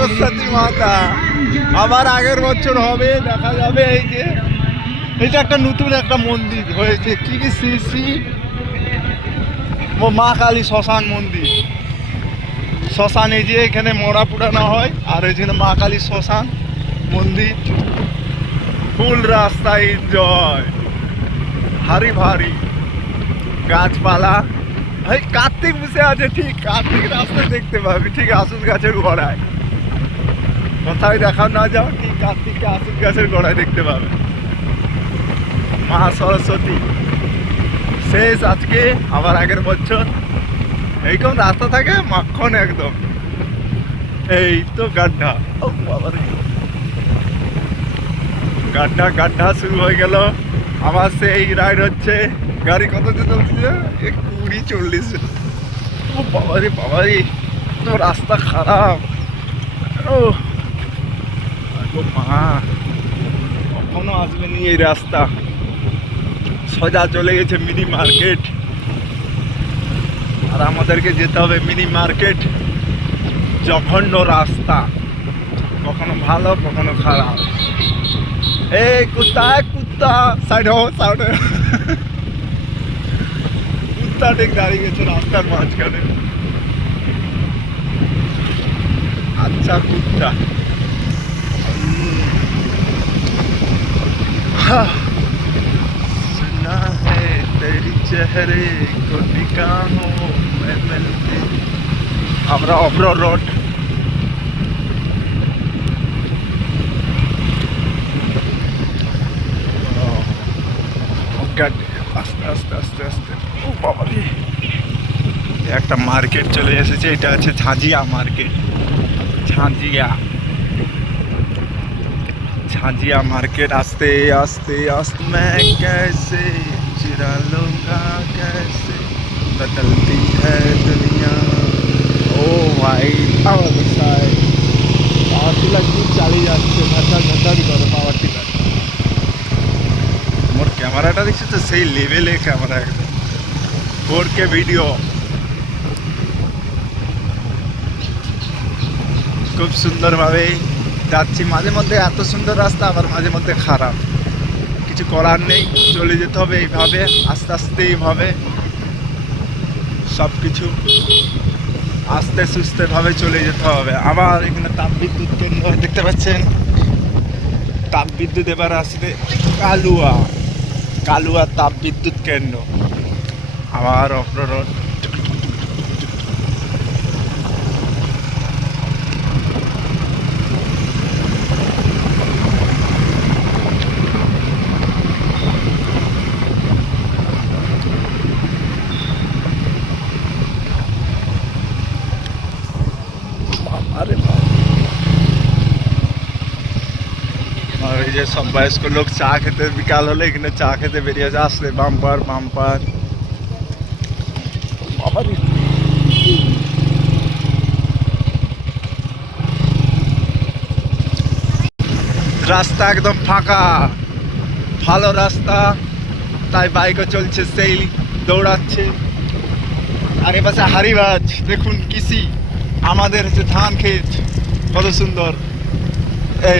সরস্বতী মাতা। আবার আগের বছর হবে, দেখা যাবে। এই যে এটা একটা নতুন একটা মন্দির হয়েছে, কি কি শ্রী শ্রী মা কালী শ্মশান মন্দির। শ্মশানে যে এখানে মরা পুরানো হয়, আর এখানে মা কালী শ্মশান মন্দির। ফুল রাস্তায় এনজয়, হারি ভারি গাছপালা। এই কার্তিক বসে আছে, ঠিক কার্তিক রাস্তায় দেখতে পাবি, ঠিক আসুন গাছের গোড়ায়। কোথায় দেখা না যাও, ঠিক কার্তিককে আসুন গাছের গোড়ায় দেখতে পাবে। মা সরস্বতী শেষ আজকে, আবার আগের বছর। এইরকম রাস্তা থাকে মাখন একদম। এই তো গাড্ডা, ও বাবারে, গাড্ডা গাড্ডা শুরু হয়ে গেল। আবার সেই রাইড হচ্ছে। গাড়ি কত চলছে? 20-40। ও বাবারে বাবারে, তো রাস্তা খারাপ। ও মা, কখনো আসবেনি এই রাস্তা। সোজা চলে গেছে মিনি মার্কেট, আর আমাদেরকে যেতে হবে মিনি মার্কেট। জঘন্য রাস্তা, কখনো ভালো কখনো খারাপ। এই কুত্তা, কুত্তা সাইড হো, সাইড। কুত্তা ঠিক দাঁড়িয়ে গেছে রাস্তার মাঝখানে। আচ্ছা কুত্তা। सुना है तेरी चेहरे को निगाहों में मिलती। আমরা অব্র রোড। আস্তে আস্তে আস্তে আস্তে। ও বাবা রে, একটা মার্কেট চলে এসেছে। এটা আছে ঝাঁঝিয়া মার্কেট। ঝাঁঝিয়া झांझिया मार्केट। आस्ते आस्ते आस्ते मैं कैसे चिरा लूंगा, कैसे बदलती है दुनिया। ओ भाई पावर साइड, पावर टिलर खूब चालिए যাচ্ছে। ধাক্কাধাক্কি করে পাওয়ার টিলার। মোর ক্যামেরাটা দেখছিস তো, সেই লেভেলে ক্যামেরা, একদম 4K ভিডিও। খুব সুন্দরভাবে যাচ্ছি। মাঝে মধ্যে এত সুন্দর রাস্তা, আবার মাঝে মধ্যে খারাপ। কিছু করার নেই, চলে যেতে হবে এইভাবে, আস্তে আস্তে এইভাবে সব কিছু আস্তে সুস্থভাবে চলে যেতে হবে। আবার এখানে তাপবিদ্যুৎ কেন্দ্র দেখতে পাচ্ছেন। তাপবিদ্যুৎ এবার আসবে কালুয়া, কালুয়া তাপবিদ্যুৎ কেন্দ্র। আবার অফরোড। আরে আর এই যে সব বয়স্ক লোক চা খেতে, বিকাল হলে এখানে চা খেতে বেরিয়ে যায়। আসলে বাম্পার বাম্পার। রাস্তা একদম ফাঁকা, ভালো রাস্তা, তাই বাইকও চলছে, সেই দৌড়াচ্ছে। আর এ পাশে হারিবাজ, দেখুন কৃষি, আমাদের হচ্ছে ধান ক্ষেত, কত সুন্দর। এই